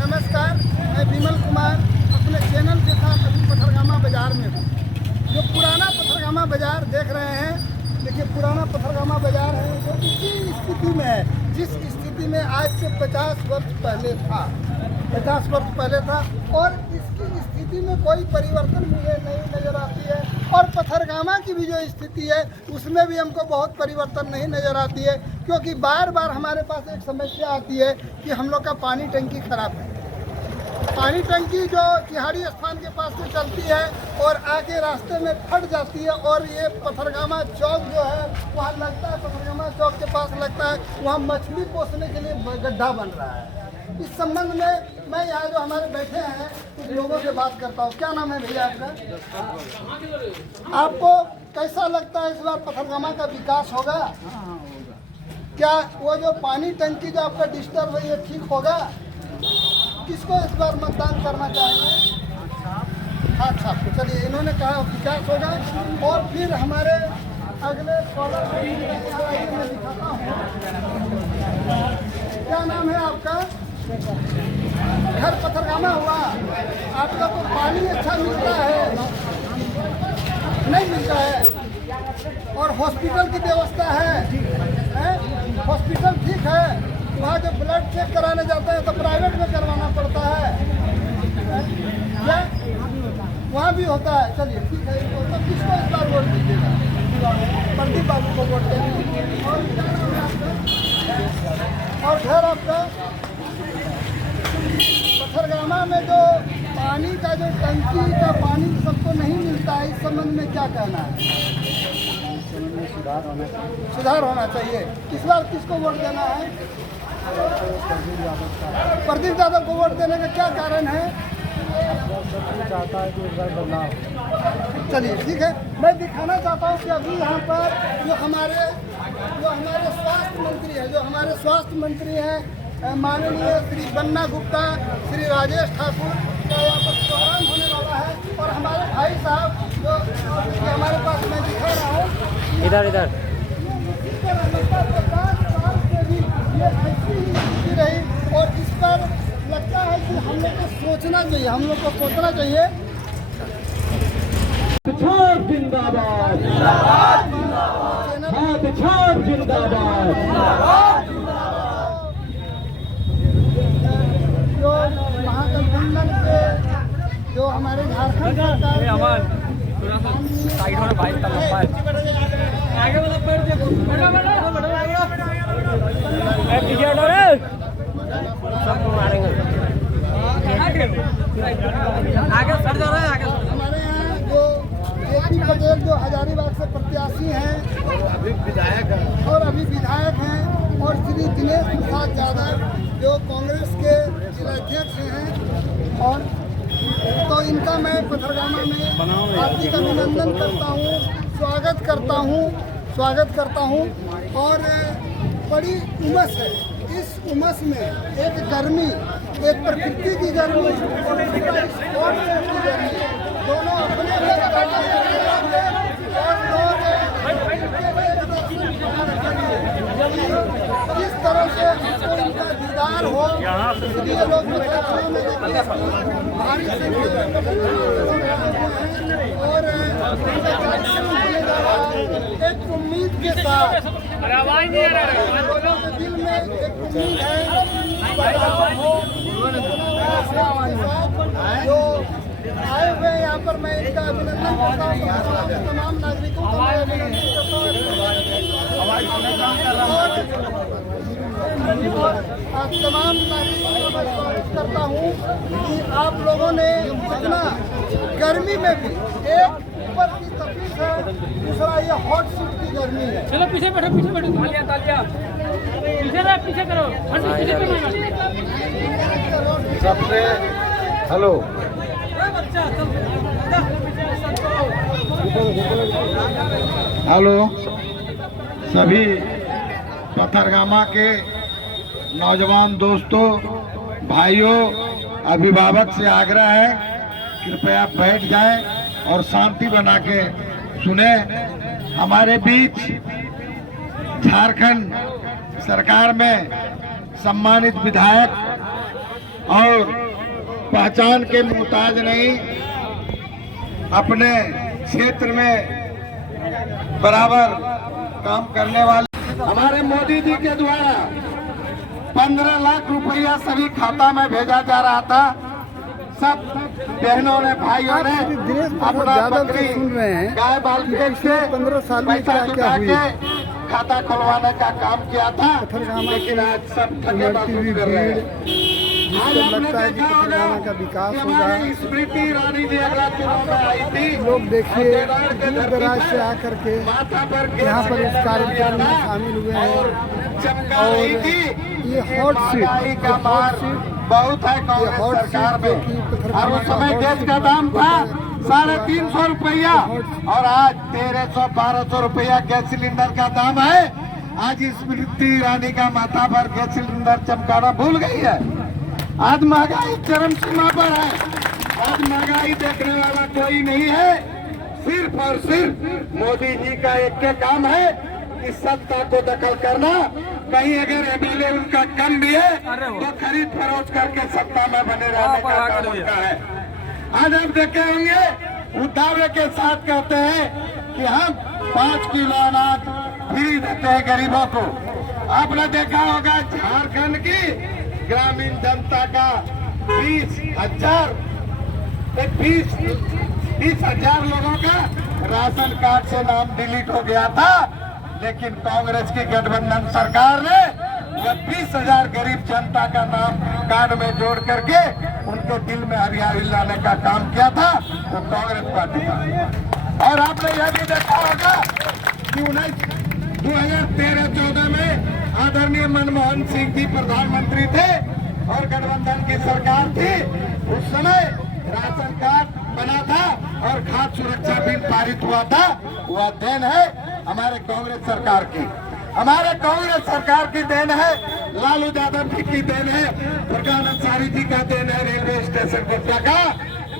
नमस्कार, मैं विमल कुमार अपने चैनल के साथ अभी पथरगामा बाज़ार में हूँ। जो पुराना पथरगामा बाज़ार देख रहे हैं, देखिए पुराना पथरगामा बाज़ार है जो इसी स्थिति में है जिस स्थिति में आज से 50 वर्ष पहले था। 50 वर्ष पहले था और इसकी स्थिति में कोई परिवर्तन मुझे नहीं नज़र आती है। और पथरगामा की भी जो स्थिति है उसमें भी हमको बहुत परिवर्तन नहीं नज़र आती है, क्योंकि बार बार हमारे पास एक समस्या आती है कि हम लोग का पानी टंकी खराब है। पानी टंकी जो तिहाड़ी स्थान के पास से चलती है और आके रास्ते में फट जाती है और ये पथरगामा चौक जो है वहाँ लगता है, पथरगामा चौक के पास लगता है, वहाँ मछली पोसने के लिए गड्ढा बन रहा है। इस संबंध में मैं यहाँ जो हमारे बैठे हैं कुछ लोगों से बात करता हूँ। क्या नाम है भैया आपका? आपको कैसा लगता है इस बार पथरगामा का विकास होगा? क्या वो जो पानी टंकी जो आपका डिस्टर्ब है ये ठीक होगा? किसको इस बार मतदान करना चाहेंगे? अच्छा, चलिए इन्होंने कहा विकास होगा। और फिर हमारे अगले कॉलर मैं दिखाता हूँ। क्या नाम है आपका? घर पथरगामा हुआ। आपका तो पानी अच्छा मिलता है? नहीं मिलता है। और हॉस्पिटल की व्यवस्था है? हॉस्पिटल ठीक है? वहाँ जब ब्लड चेक कराने जाते हैं तो प्राइवेट में करवाना पड़ता है क्या? वहाँ भी होता है। चलिए ठीक है, तो किसको इस बार वोट दीजिएगा? प्रदीप बाबू को वोट देंगे। और घर आपका पथरगामा में जो पानी का जो टंकी का पानी सबको नहीं मिलता है, इस संबंध में क्या कहना है? सुधार होना चाहिए। इस बार किसको वोट देना है? प्रदीप यादव को वोट देने का क्या कारण है? चलिए ठीक है, मैं दिखाना चाहता हूँ कि अभी यहाँ पर जो हमारे स्वास्थ्य मंत्री हैं माननीय श्री बन्ना गुप्ता, श्री राजेश ठाकुर का यहाँ पर प्रोग्राम होने वाला है। और हमारे भाई साहब जो हमारे पास मैं दिखा रहा हूँ इधर ये ऐसी ही स्थिति रही। और इस पर लगता है कि हम लोग को सोचना चाहिए, हम लोग को सोचना चाहिए। छाप जिंदाबाद, छाप जिंदाबाद। जो महागठबंधन के जो हमारे झारखंड सरकार हमारे यहाँ जो जेपी पटेल जो हजारीबाग से प्रत्याशी हैं और अभी विधायक हैं, और श्री दिनेश प्रसाद यादव जो कांग्रेस के जिलाध्यक्ष हैं, और तो इनका मैं पथरगामा में हार्दिक अभिनंदन करता हूँ, स्वागत करता हूँ। और बड़ी उमस है, इस उमस में एक गर्मी, एक प्रकृति की गर्मी और स्पोर्ट्स की गर्मी, दोनों अपने जिस तरह से हमको इनका दीदार हो, इसलिए लोग भारी संख्या और एक उम्मीद के साथ लोगों के दिल में एक उम्मीद है जो आए हुए यहाँ पर। मैं इनका अभिनंदन करता हूँ, तमाम नागरिकों का मैं अभिनंदन करता हूँ और तमाम नागरिकों का मैं स्वागत करता हूँ कि आप लोगों ने इतना गर्मी में भी एक ऊपर की तपीस है, दूसरा ये हॉट सीट की गर्मी है। चलो पीछे बैठो, तालियां पीछे करो। सबसे हेलो सभी पथरगामा के नौजवान दोस्तों, भाइयों, अभिभावक से आग्रह है कृपया बैठ जाएं और शांति बना के सुने। हमारे बीच झारखंड सरकार में सम्मानित विधायक और पहचान के मुहताज नहीं, अपने क्षेत्र में बराबर काम करने वाले हमारे मोदी जी के द्वारा 15 लाख रुपया सभी खाता में भेजा जा रहा था। सब बहनों ने, भाइयों ने दिनेश अपना यादव बकरी से सुन रहे हैं गाय बालकेट से 15 साल में पैसा क्या जुटा हुई? के खाता खुलवाने का काम किया था, पथरगामा लेकिन आज सब उमड़ती ठगेबाजी हुई कर रहे हैं। भीड़, आज जिससे आपने लगता है कि देखा होगा पथरगामा का विकास कि होगा। हमारी स्मृति ईरानी जी अगला चुनाव में आई थी। लोग देखिए और केदार के दूर धरती दराज पर से आकर के माथा पर यहाँ पर इस गैस कार्यक्रम में था शामिल हुए हैं और चमका और रही थी ये कि हॉट सीट, महंगाई का ये हॉट मार सीट, बहुत है ये कांग्रेस हॉट सरकार सीट में। देखिए, और पथरगामा उस का समय हॉट गैस सीट का दाम था गोटा- 350 रुपया और आज 1300-1200 रुपया गैस सिलेंडर का दाम है। आज स्मृति ईरानी का माथा पर गैस सिलेंडर चमकाना भूल गई है। आज महंगाई चरम सीमा पर है। आज महंगाई देखने वाला कोई नहीं है। सिर्फ और सिर्फ मोदी जी का एक के काम है कि सत्ता को दखल करना। कहीं अगर एमएलए उनका कम भी है तो खरीद फरोख्त करके सत्ता में बने रहने का काम उनका है। आज आप देखे होंगे वो दावे के साथ कहते हैं कि हम 5 किलो अनाज फ्री देते हैं गरीबों को। आपने देखा होगा झारखंड की ग्रामीण जनता का 20,000 लोगों का राशन कार्ड से नाम डिलीट हो गया था, लेकिन कांग्रेस की गठबंधन सरकार ने 20,000 गरीब जनता का नाम कार्ड में जोड़ करके उनके दिल में हरियाली लाने का काम किया था, वो कांग्रेस पार्टी का। और आपने यह भी देखा होगा कि 2013-14 में आदरणीय मनमोहन सिंह जी प्रधानमंत्री थे और गठबंधन की सरकार थी। उस समय राशन कार्ड बना था और खाद्य सुरक्षा बिल पारित हुआ था। वह देन है हमारे कांग्रेस सरकार की, हमारे कांग्रेस सरकार की देन है, लालू यादव जी की देन है, फरहान अंसारी जी का देन है रेलवे स्टेशन गोड्डा का।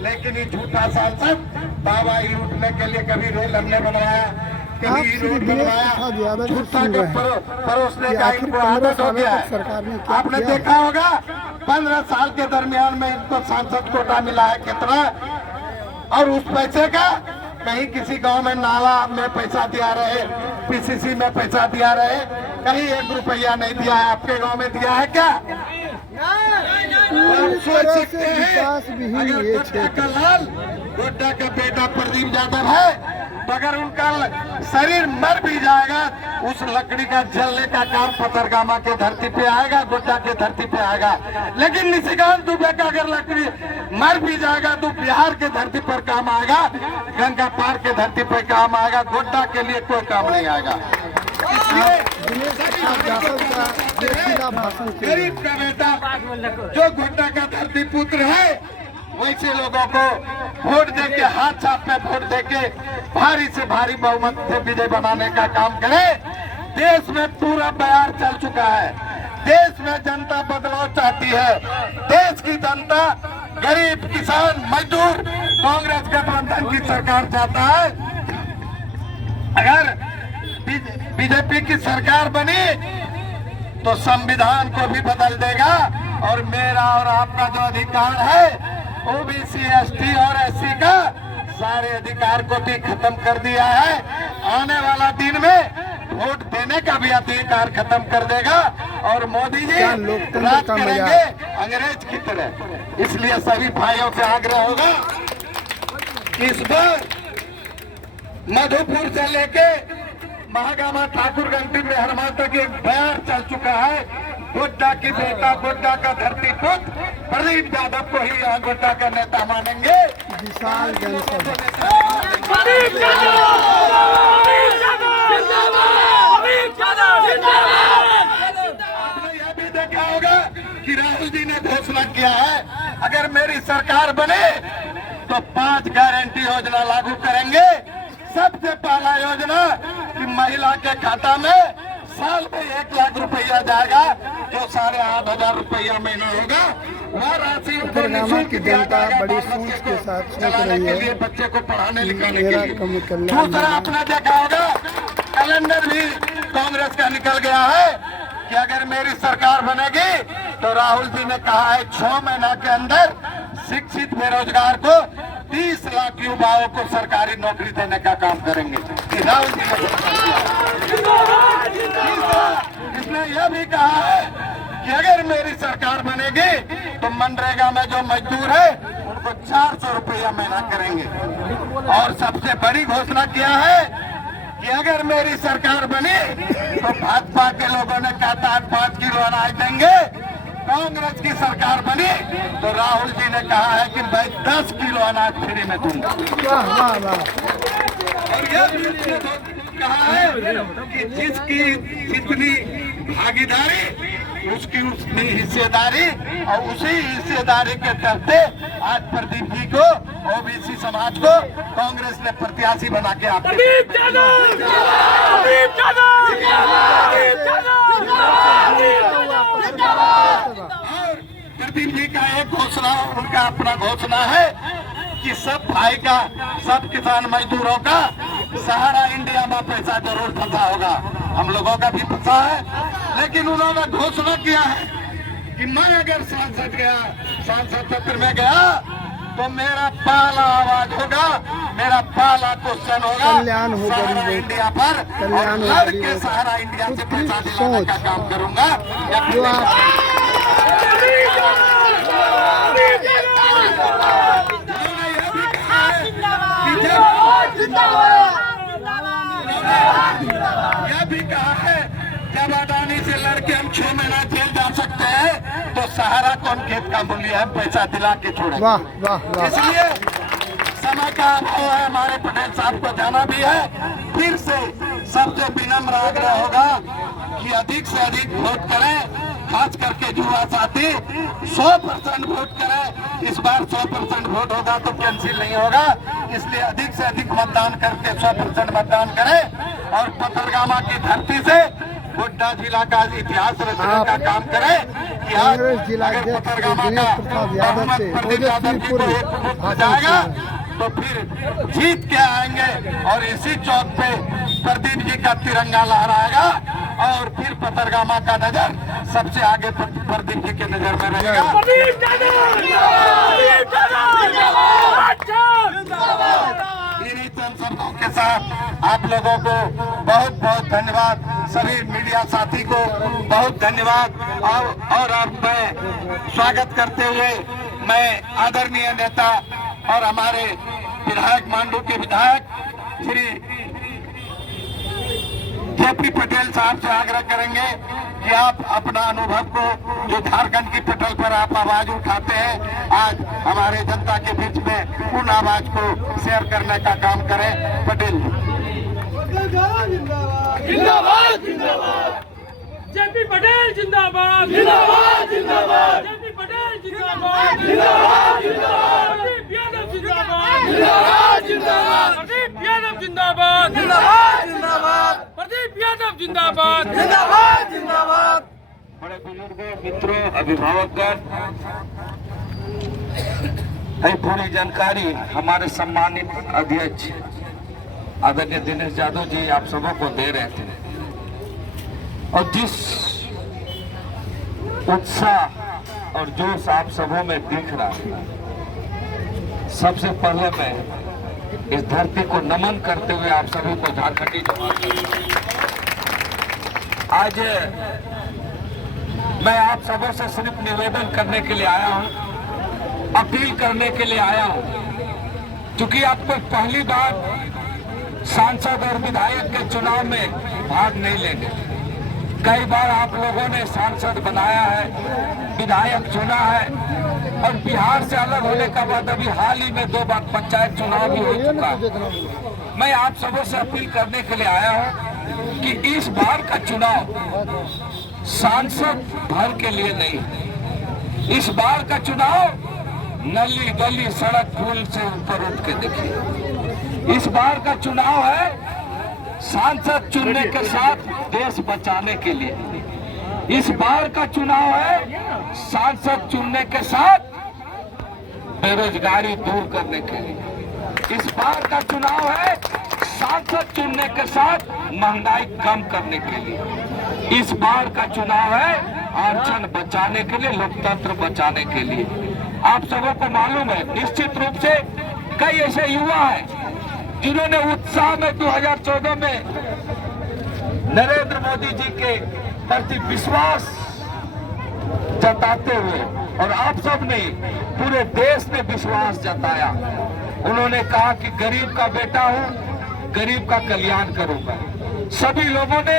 लेकिन ये झूठा सांसद बाबा ही लूटने के लिए कभी रेल हमने बनवाया, आप श्री दिनेश प्रसाद यादव जी सुन रहे हैं परोसने कि का आखिर इनको 15 आदत हो सालों गया तक है। सरकार ने क्या आपने किया? देखा होगा 15 साल के दरमियान में इनको सांसद कोटा मिला है कितना, और उस पैसे का कहीं किसी गांव में नाला में पैसा दिया रहे, पीसीसी में पैसा दिया रहे, कहीं 1 रुपया नहीं दिया है। आपके गांव में दिया है क्या? पूरी आप सोच तरह सकते से हैं विकास विहीन अगर ये गोड्डा क्षेत्र का लाल, गोड्डा का बेटा प्रदीप यादव है, तो अगर उनका शरीर मर भी जाएगा, उस लकड़ी का जलने का काम पथरगामा के धरती पे आएगा, गोड्डा के धरती पे आएगा। लेकिन निशिकांत दुबे का अगर लकड़ी मर भी जाएगा तो बिहार के धरती पर काम आएगा, गंगा पार के धरती पर काम आएगा, गोड्डा के लिए कोई काम नहीं आएगा। इसलिए दिनेश प्रसाद यादव का ये खिलाफ भाषण किया। गरीब का बेटा जो गोड्डा का धरती पुत्र है, वैसे लोगों को वोट देके, हाथ छाप में वोट देके भारी से भारी बहुमत से विजय बनाने का काम करे। देश में पूरा बयार चल चुका है, देश में जनता बदलाव चाहती है। देश की जनता, गरीब, किसान, मजदूर कांग्रेस गठबंधन की सरकार चाहता है। अगर बीजेपी की सरकार बनी तो संविधान को भी बदल देगा और मेरा और आपका जो अधिकार है ओबीसी, एसटी और एससी का सारे अधिकार को भी खत्म कर दिया है। आने वाला दिन में वोट देने का भी अधिकार खत्म कर देगा और मोदी जी राज करेंगे अंग्रेज की तरह। इसलिए सभी भाइयों से आग्रह होगा कि इस बार मधुपुर से लेके महागामा ठाकुरगंज मेहरमा तक एक बयार चल चुका है। गोड्डा की बेटा, गोड्डा का धरती पुत्र प्रदीप यादव को ही यहाँ गोड्डा का नेता मानेंगे। विशाल जनसभा आपने यह भी देखा होगा कि राहुल जी ने घोषणा किया है अगर मेरी सरकार बने तो 5 गारंटी योजना लागू करेंगे। सबसे पहला योजना कि महिला के खाता में साल में 1 लाख रुपया जाएगा, जो 8,500 रुपया महीना होगा। वह राशि उनको निःशुल्क की दिया जनता जाएगा बड़ी बाल सोच बच्चे के को साथ सोच चलाने रही के है। लिए, बच्चे को पढ़ाने लिखाने मेरा के कम लिए। कल्याण दूसरा आपने देखा होगा कैलेंडर भी कांग्रेस का निकल गया है कि अगर मेरी सरकार बनेगी तो राहुल जी ने कहा है 6 महीना के अंदर शिक्षित बेरोजगार को 30 लाख युवाओं को सरकारी नौकरी देने का काम करेंगे। ये राहुल जी ने इसने यह भी कहा है कि अगर मेरी सरकार बनेगी तो मनरेगा में जो मजदूर है उनको 400 रुपया महीना करेंगे। और सबसे बड़ी घोषणा किया है कि अगर मेरी सरकार बनी तो भाजपा के लोगों ने कहा था 5 किलो अनाज देंगे, कांग्रेस की सरकार बनी तो राहुल जी ने कहा है कि मैं 10 किलो अनाज फ्री में दूंगा। और यह भी उसने कहा है कि जिसकी जितनी भागीदारी उसकी उतनी हिस्सेदारी, और उसी हिस्सेदारी के चलते आज प्रदीप जी को ओबीसी समाज को कांग्रेस ने प्रत्याशी बना के आपके और प्रदीप जी का एक घोषणा, उनका अपना घोषणा है कि सब भाई का, सब किसान मजदूरों का सहारा इंडिया में पैसा जरूर फंसा होगा, हम लोगों का भी फंसा है। लेकिन उन्होंने घोषणा किया है कि मैं अगर सांसद सत्र में गया तो मेरा पहला आवाज होगा, मेरा पहला क्वेश्चन होगा सहारा इंडिया पर, और लड़ के सहारा इंडिया से पैसा दिलाने का काम करूंगा। यह भी कहा है जब अडानी से लड़के हम 6 महीना जेल जा सकते हैं तो सहारा कौन खेत का मूल्य है, पैसा दिला के छोड़ेगा। इसलिए समय का अभाव है, हमारे पटेल साहब को जाना भी है। फिर से सबसे विनम्र आग्रह होगा कि अधिक से अधिक वोट करें, खास करके युवा साथी 100% वोट करें। इस बार 100% वोट होगा तो कैंसिल नहीं होगा, इसलिए अधिक से अधिक मतदान करके 100% मतदान करें और पथरगामा की धरती से गोड्डा जिला का इतिहास रचने का काम करें कि आज अगर पथरगामा का बहुमत प्रदीप यादव जी को एक हो जाएगा तो फिर जीत के आएंगे और इसी चौक पे प्रदीप जी का तिरंगा लहराएगा और फिर पथरगामा का नजर सबसे आगे प्रदीप जी के नजर में रहेगा। इन्हीं चंद शब्दों के साथ आप लोगों को बहुत बहुत धन्यवाद, सभी मीडिया साथी को बहुत धन्यवाद। और अब मैं स्वागत करते हुए मैं आदरणीय नेता और हमारे विधायक मांडू के विधायक श्री जेपी पटेल साहब से आग्रह करेंगे कि आप अपना अनुभव को, जो झारखंड की पटल पर आप आवाज उठाते हैं, आज हमारे जनता के बीच में उन आवाज को शेयर करने का काम करें। पटेल जिंदाबाद, जिंदाबाद, जेपी पटेल जिंदाबाद, जिंदाबाद, जिंदाबाद, जेपी पटेल जिंदाबाद, जिंदाबाद, जिंदाबाद, प्रदीप यादव जिंदाबाद, जिंदाबाद, जिंदाबाद, प्रदीप यादव जिंदाबाद, जिंदाबाद, जिंदाबाद, प्रदीप यादव जिंदाबाद, जिंदाबाद, जिंदाबाद। बड़े बुजुर्गों, मित्रों, अभिभावकगण, ये पूरी जानकारी हमारे सम्मानित अध्यक्ष आदरणीय दिनेश यादव जी आप सबों को दे रहे थे। और जिस उत्साह और जोश आप सबों में दिख रहा है, सबसे पहले मैं इस धरती को नमन करते हुए आप सभी को झारखंडी आज मैं आप सबों से सिर्फ निवेदन करने के लिए आया हूं, अपील करने के लिए आया हूं, क्योंकि आपको पहली बार सांसद और विधायक के चुनाव में भाग नहीं लेंगे। कई बार आप लोगों ने सांसद बनाया है, विधायक चुना है, और बिहार से अलग होने के बाद अभी हाल ही में 2 बार पंचायत चुनाव भी हो चुका। मैं आप सबों से अपील करने के लिए आया हूं कि इस बार का चुनाव सांसद भर के लिए नहीं, इस बार का चुनाव नली गली सड़क पुल से ऊपर उठ के देखिए। इस बार का चुनाव है सांसद चुनने के साथ देश बचाने के लिए। इस बार का चुनाव है सांसद चुनने के साथ बेरोजगारी दूर करने के लिए। इस बार का चुनाव है सांसद चुनने के साथ महंगाई कम करने के लिए। इस बार का चुनाव है आरक्षण बचाने के लिए, लोकतंत्र बचाने के लिए। आप सबों को मालूम है, निश्चित रूप से कई ऐसे युवा हैं जिन्होंने उत्साह में 2014 में नरेंद्र मोदी जी के प्रति विश्वास जताते हुए, और आप सब ने, पूरे देश ने विश्वास जताया। उन्होंने कहा कि गरीब का बेटा हूं, गरीब का कल्याण करूंगा। सभी लोगों ने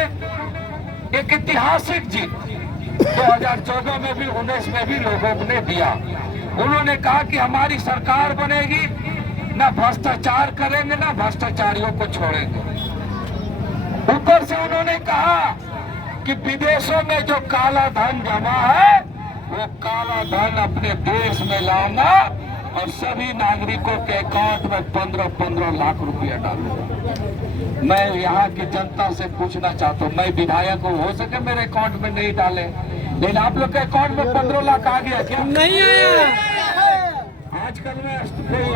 एक ऐतिहासिक जीत 2014 में भी, 19 में भी लोगों ने दिया। उन्होंने कहा कि हमारी सरकार बनेगी, ना भ्रष्टाचार करेंगे, ना भ्रष्टाचारियों को छोड़ेंगे। ऊपर से उन्होंने कहा कि विदेशों में जो काला धन जमा है, वो काला धन अपने देश में लाऊंगा और सभी नागरिकों के अकाउंट में 15-15 लाख रुपया डालूंगा। मैं यहाँ की जनता से पूछना चाहता हूँ, मैं विधायक हूँ, हो सके मेरे अकाउंट में नहीं डाले, लेकिन आप लोग के अकाउंट में 15 लाख आ गया क्या? नहीं आया। आजकल में कोई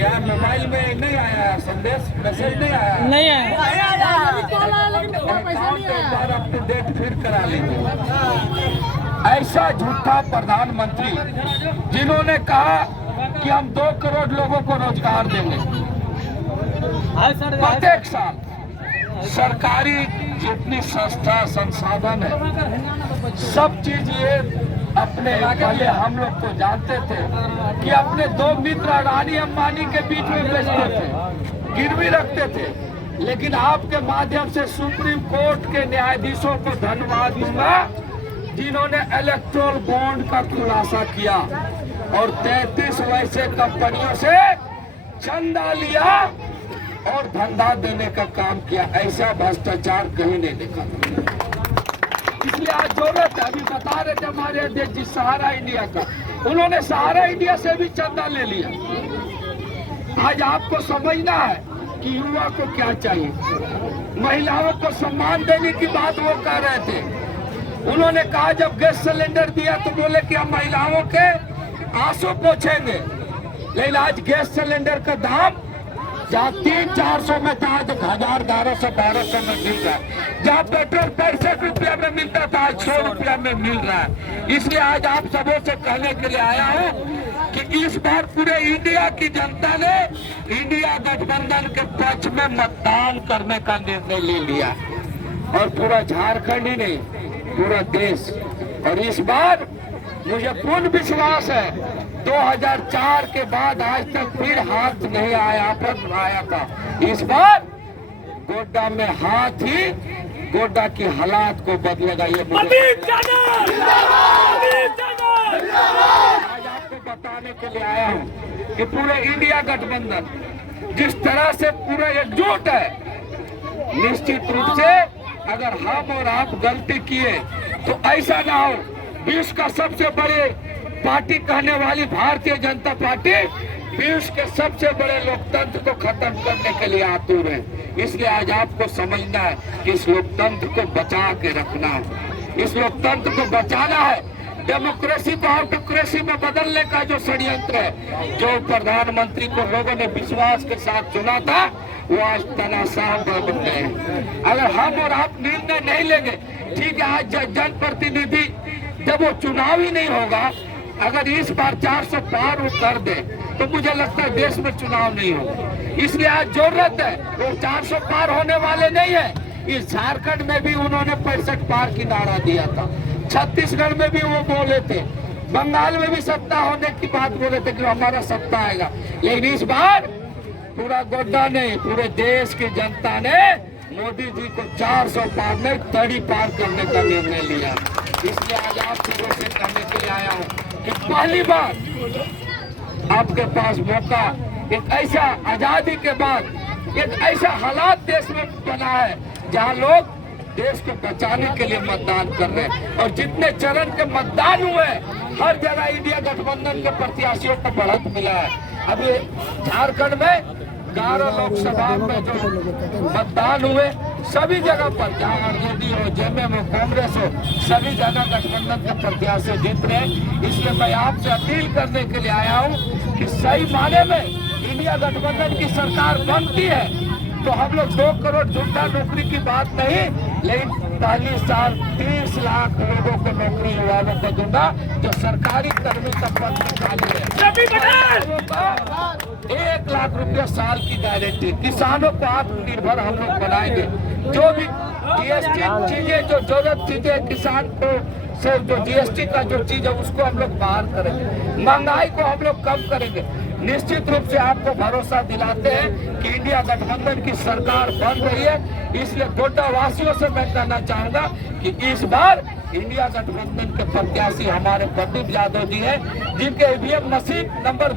यार मोबाइल में नहीं आया संदेश, मैसेज नहीं आया, नहीं आया। अकाउंट अप टू डेट फिर करा लीजिए। ऐसा झूठा प्रधानमंत्री जिन्होंने कहा कि हम 2 करोड़ लोगों को रोजगार देंगे, प्रत्येक साल सरकारी जितनी संस्था संसाधन है, सब चीज ये अपने, पहले हम लोग तो जानते थे कि अपने 2 मित्र अडानी अंबानी के बीच में बेचते थे, गिरवी रखते थे। लेकिन आपके माध्यम से सुप्रीम कोर्ट के न्यायाधीशों को धन्यवाद दूंगा जिन्होंने इलेक्ट्रोल बॉन्ड का खुलासा किया और 33 वैसे कंपनियों से चंदा लिया और धंधा देने का काम किया। ऐसा भ्रष्टाचार कहीं नहीं देखा। इसलिए आज जरूरत है, अभी बता रहे थे हमारे अध्यक्ष जी सहारा इंडिया का, उन्होंने सहारा इंडिया से भी चंदा ले लिया। आज आपको समझना है कि युवा को क्या चाहिए। महिलाओं को सम्मान देने की बात वो कर रहे थे। उन्होंने कहा जब गैस सिलेंडर दिया तो बोले कि हम महिलाओं के आंसू पोंछेंगे, लेकिन आज गैस सिलेंडर का दाम जहाँ 300-400 में था, तो 1000-1200 में मिल रहा है। जहाँ पेट्रोल 65 रुपया में मिलता था, 100 रुपया में मिल रहा है। इसलिए आज आप सबों से कहने के लिए आया हूँ कि इस बार पूरे इंडिया की जनता ने इंडिया गठबंधन के पक्ष में मतदान करने का निर्णय ले लिया, और पूरा झारखंड ही नहीं, पूरा देश। और इस बार मुझे पूर्ण विश्वास है, 2004 के बाद आज तक फिर हाथ नहीं आया, पर आया था। इस बार गोड्डा में हाथ ही गोड्डा की हालात को बदलेगा। ये आज आपको बताने के लिए आया हूँ कि पूरे इंडिया गठबंधन जिस तरह से पूरा एकजुट है, निश्चित रूप से अगर हम और आप गलती किए तो ऐसा ना हो, विश्व का सबसे बड़े पार्टी कहने वाली भारतीय जनता पार्टी विश्व के सबसे बड़े लोकतंत्र को खत्म करने के लिए आतुर है। इसलिए आज आपको समझना है कि इस लोकतंत्र को बचा के रखना है, इस लोकतंत्र को बचाना है। डेमोक्रेसी को ऑटोक्रेसी में बदलने का जो षड्यंत्र है, जो प्रधानमंत्री को लोगों ने विश्वास के साथ चुना था, वो आज तनाशाह बन गए हैं। अगर हम और आप निर्णय नहीं लेंगे, ठीक है, आज जनप्रतिनिधि जब वो चुनाव ही नहीं होगा, अगर इस बार 400 पार वो कर दे तो मुझे लगता है देश में चुनाव नहीं होगा। इसलिए आज जरूरत है, वो 400 पार होने वाले नहीं है। इस झारखंड में भी उन्होंने 65 पार की नारा दिया था, छत्तीसगढ़ में भी वो बोले थे, बंगाल में भी सत्ता होने की बात बोले थे कि हमारा सत्ता आएगा। लेकिन इस बार पूरा गोड्डा ने, पूरे देश की जनता ने मोदी जी को 400 पार में 30 पार करने का निर्णय लिया। इसलिए आज आप सबों से कहने के लिए आया हूँ कि पहली बार आपके पास मौका, एक ऐसा आजादी के बाद एक ऐसा हालात देश में बना है जहाँ लोग देश को बचाने के लिए मतदान कर रहे हैं। और जितने चरण के मतदान हुए, हर जगह इंडिया गठबंधन के प्रत्याशियों को बढ़त मिला है। अभी झारखंड में 11 लोकसभा में जो मतदान हुए, सभी जगह पर, जहाँ आरजेडी हो, जेएमएम हो, कांग्रेस हो, सभी जगह गठबंधन के प्रत्याशी जीत रहे हैं। इसलिए मैं आपसे अपील करने के लिए आया हूँ कि सही माने में इंडिया गठबंधन की सरकार बनती है तो हम लोग 2 करोड़ झूठा नौकरी की बात नहीं, लेकिन पहली साल 30 लाख लोगों को नौकरी युवाओं को दूंगा जो सरकारी कर्मी का पद निकाली है। 1 लाख रुपया साल की गारंटी, किसानों को आत्मनिर्भर हम लोग बनाएंगे। जो भी जीएसटी चीजें जो जरूरत चीजें किसान को से जो जीएसटी का जो चीज है उसको हम लोग बाहर करेंगे, महंगाई को हम लोग कम करेंगे। निश्चित रूप से आपको भरोसा दिलाते हैं कि इंडिया गठबंधन की सरकार बन रही है। इसलिए गोड्डा वासियों से मैं कहना चाहूंगा कि इस बार इंडिया गठबंधन के प्रत्याशी हमारे प्रदीप यादव जी हैं, जिनके ईवीएम मशीन नंबर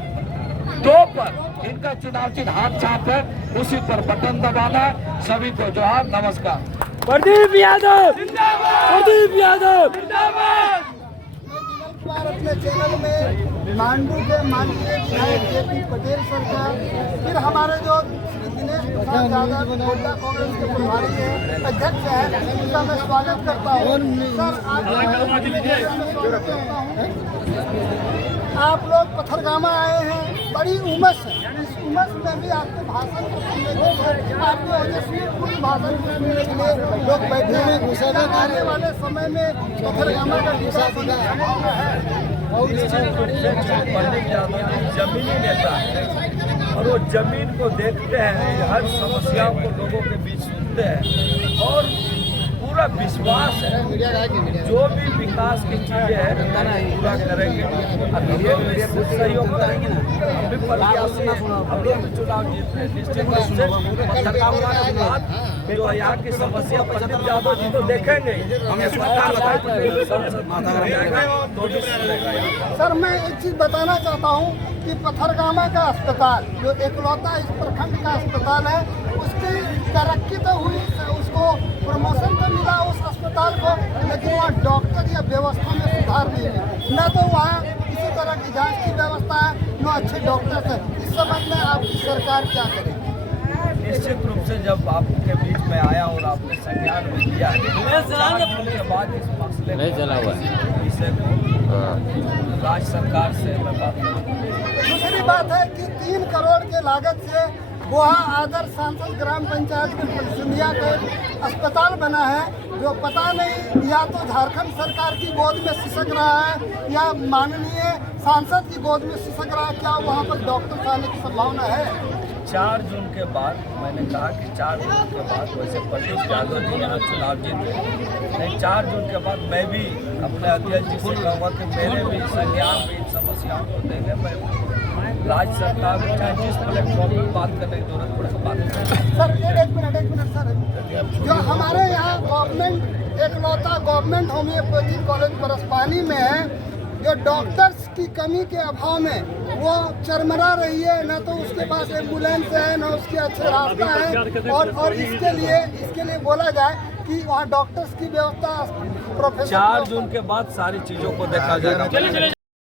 2 पर इनका चुनाव चिन्ह हाथ छाप है, उसी पर बटन दबाना है। सभी को जोहार, नमस्कार। प्रदीप यादव जिंदाबाद, प्रदीप यादव जिंदाबाद। अपने चैनल में मांडू के माननीय विधायक जेपी पटेल सरकार, फिर हमारे जो श्री दिनेश प्रसाद यादव गोड्डा कांग्रेस के प्रभारी हैं, अध्यक्ष हैं, उनका मैं स्वागत करता हूँ। सर आप लोग पथरगामा आए हैं, बड़ी उमस है, इस उमस में भी आपके भाषण को सुनने के लिए, आपके ओजस्वी भाषण को सुनने के लिए लोग बैठे हैं। आने वाले समय में पथरगामा का विकास होने की संभावना है। निश्चित रूप से पंडित यादव जमीनी नेता है और वो जमीन को देखते हैं, हर समस्याओं को लोगों के बीच सुनते हैं और पूरा विश्वास है जो भी विकास की चीजें हैं पूरा करेंगे। हम लोग भी सहयोग करेंगे, हम भी प्रत्याशी हैं, हम लोग भी चुनाव जीत रहे हैं। निश्चित रूप से पथरगामा के बाद जो यहाँ की समस्या पंडित यादव जी तो देखेंगे, हमें सर मैं एक चीज़ बताना चाहता हूँ कि पथरगामा का अस्पताल जो एकलौता इस प्रखंड का अस्पताल है, उसकी तरक्की तो हुई, उसको प्रमोशन तो मिला उस अस्पताल को, लेकिन वहाँ डॉक्टर या व्यवस्था में सुधार नहीं है। न तो वहाँ किसी तरह की जांच की व्यवस्था है, न अच्छे डॉक्टर है। इस संबंध में आपकी सरकार क्या करेगी? निश्चित रूप से जब आपके बीच में आया और आपने संज्ञान में लिया के बाद इस मसले विषय में राज्य सरकार से मैं बात करूँ। दूसरी बात है कि 3 करोड़ के लागत से गोहा आदर्श सांसद ग्राम पंचायत में सिंधिया का अस्पताल बना है, जो पता नहीं या तो झारखंड सरकार की गोद में सिसक रहा है या माननीय सांसद की गोद में सिसक रहा है। क्या वहाँ पर डॉक्टर आने की संभावना है? 4 जून के बाद मैंने कहा कि 4 जून के बाद, वैसे प्रदीप यादव जी यहाँ चुनाव जीत गए, नहीं 4 जून के बाद मैं भी अपने अध्यक्ष जी से कहूँगा कि मेरे भी संज्ञान में इन समस्याओं को देंगे। मैं राज्य सरकार को चाहे जिस प्लेटफॉर्म पर बात करने की जरूरत पड़े तो बात करें। सर एक मिनट सर, जो हमारे यहाँ गवर्नमेंट एकलौता गवर्नमेंट होम्योपैथी कॉलेज परसपानी में है, जो डॉक्टर्स की कमी के अभाव में वो चरमरा रही है, न तो उसके पास एम्बुलेंस है, न उसके अच्छे रास्ता है, और इसके लिए बोला जाए कि वहाँ डॉक्टर्स की व्यवस्था प्रोफेसर 4 जून के बाद सारी चीज़ों को देखा जाएगा।